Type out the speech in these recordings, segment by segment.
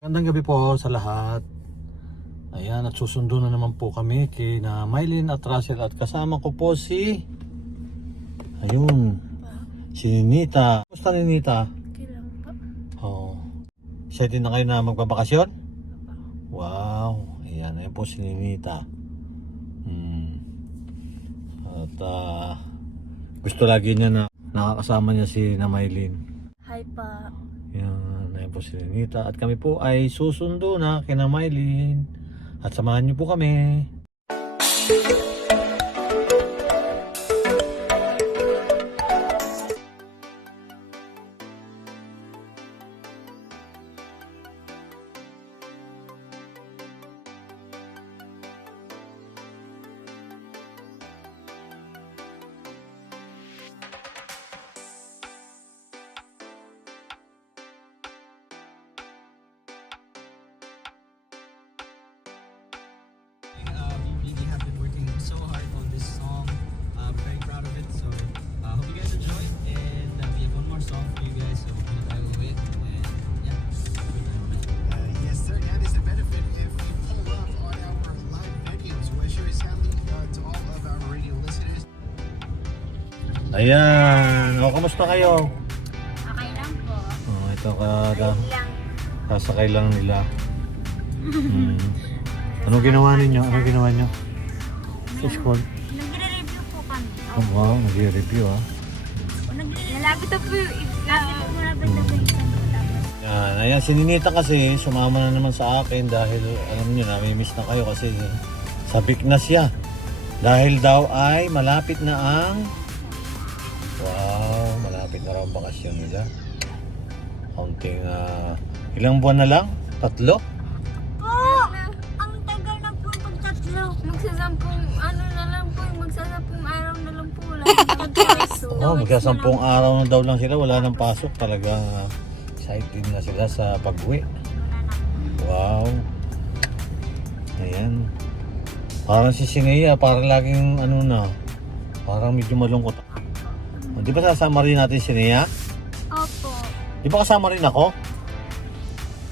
Magandang gabi po sa lahat. Ayan, at susundo na naman po kami kay na Mylene at Russell at kasama ko po si Ayun, si Nita. Kumusta ni Nita? Kailan pa? Oh. Excited na kayo na magbabakasyon? Wow, ayan, ayan po si Nita. Hmm. At ah, gusto lagi niya na nakakasama niya si na Mylene. Hi pa. Yan, ayun po si Renita. At kami po ay susundo na kina Mylene. At samahan niyo po kami. Uh, song for you guys. So we're gonna with. And yeah. Uh, yes, sir. That is a benefit if pull up on our live videos. It's handy uh, to all of our radio listeners. Ayan. O, kamusta kayo? Okay lang po. Oh, ito kada Ayun lang. kasakay lang nila. Hmm. Anong ginawa ninyo? Anong ginawa niyo? Sa school? Nagre-review po kami. Oh, wow, nag-review ah. Nalapit na po yung na malapit na po yung. Yan, ayan, si Ninita kasi sumama na naman sa akin dahil alam niyo, nami-miss na kayo kasi sabik na siya. Dahil daw ay malapit na ang Wow, malapit na raw ang bakasyon nila. Kaunting ah, ilang buwan na lang? Tatlo? Oh, magkasampung araw na daw lang sila, wala nang pasok. Talagang ah, excited na sila sa pag-uwi. Wow. Ayan. Parang si Sinea, parang laging ano na, parang medyo malungkot. Oh, di ba sasama rin natin si Sinea? Opo. Di ba kasama rin ako?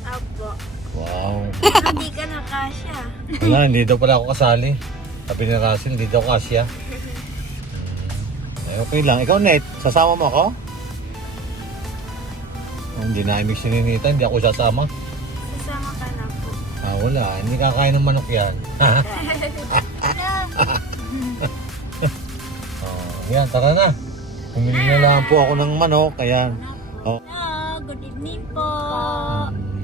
Opo. Wow. Hindi ka nakasya. Wala, hindi daw pala ako kasali. Sabi ni Russell, hindi daw kasya. Okay lang. Ikaw, Net, sasama mo ako? Oh, hindi na imig si Ninita, hindi ako sasama. Sasama ka na po. Ah, wala. Hindi kakain ng manok yan. oh, yan, tara na. Bumili na lang po ako ng manok. Ayan. Oh. Hello, good evening po. Mm,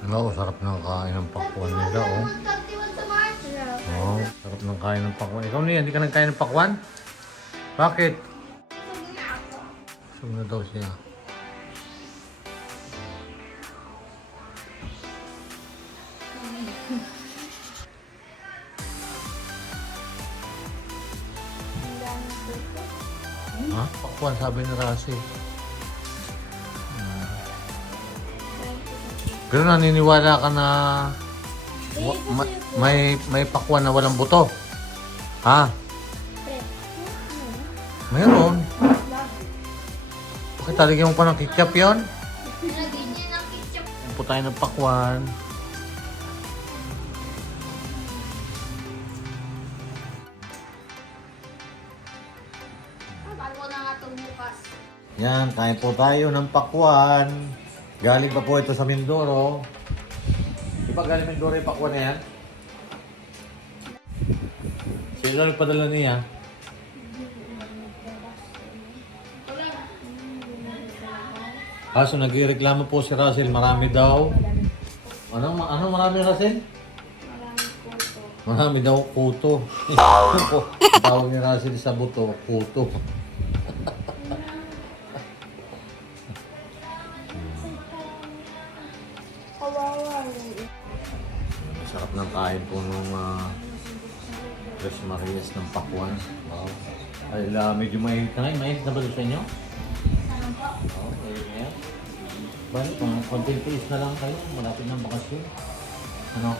Oo, sarap ng kain ng pakwan nila, oh. Oo, sarap ng kain ng pakwan. Ikaw niya, hindi ka nagkain ng pakwan? Bakit? Gusto na daw siya. Ha? Pakwan, sabi ni Rasi. Pero naniniwala ka na wa- ma- may may pakwan na walang buto. Ha? Mayroon. Bakit talagyan mo pa ng ketchup yun? Yan po tayo ng pakwan. Yan, kain po tayo ng pakwan. Galing pa po ito sa Mindoro. Di ba galing Mindoro yung pakwan na yan? Sino nagpadala niya? Kaso nagreklamo po si Russell, marami daw. Ano, ano marami Russell? Marami daw kuto. Tawag ni Russell sa buto, kuto. Sarap ng kain po nung uh, Tres Marias ng Pakwan. Wow. Ay, la, medyo mainit na ngayon. Mainit na ba sa inyo? Okay. Ngayon. Balik, mga konting tiis na lang kayo. Malapit ng bakasyon. Ano?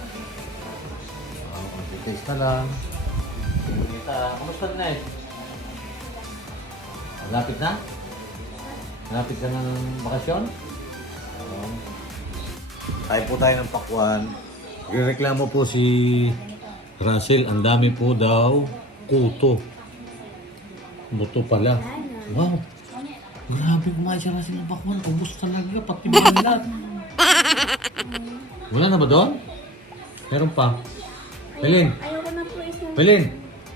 Oo, Practice na lang. Sinita, kumusta na eh? Malapit na? Malapit ka ng bakasyon? Oo. Tayo po tayo ng pakwan. Reklamo po si Russell, ang dami po daw kuto. Buto pala. Wow. Grabe kumain si Russell ng pakwan. Ubus talaga, pati mga lahat. Wala na ba doon? Meron pa. Pelin, Ayoko na po isa. Pelin,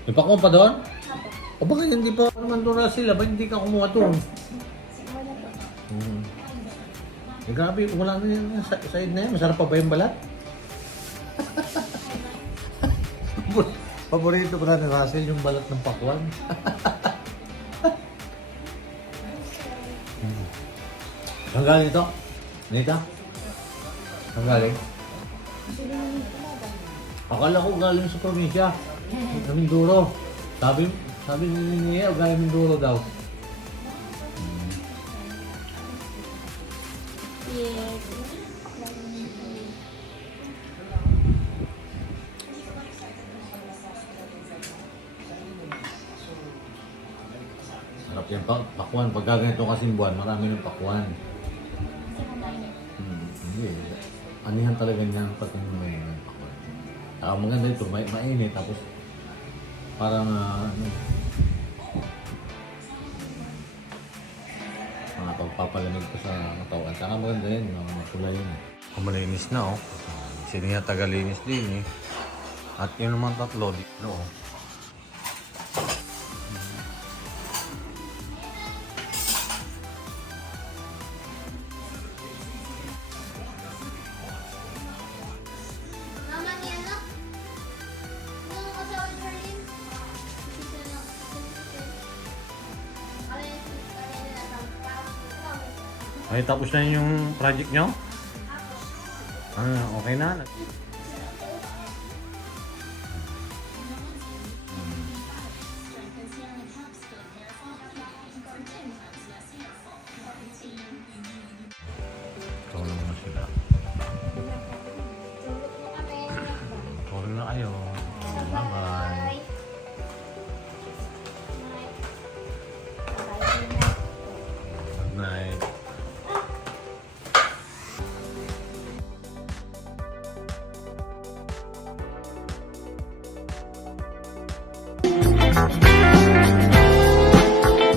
may pakwan pa doon? O bakit hindi pa naman doon Russell? Bakit hindi ka kumuha doon? Wala po. Hmm. Eh, grabe, wala na yung sa side na yan. Masarap pa ba yung balat? Paborito ko na ni Russell yung balat ng pakwan. Saan galing ito? Nita? Saan galing? Akala ko galing sa probinsya. Sa Mindoro. Sabi, sabi ni Nia, galing Mindoro daw. Yes. Sarap yan pa, pakwan. Pag ganito kasing buwan, marami ng pakwan. Hmm, hindi. Anihan talaga niya pag may ng pakwan. Ah, maganda ito, may, mainit, tapos parang ah, ano, pagpapalamig ko sa katawan. Saka maganda yan, mga makula yun. Kumalinis na oh. Sino nga tagalinis din eh. At yun naman tatlo, dito oh. Ay, tapos na yung project nyo? Ah, okay na.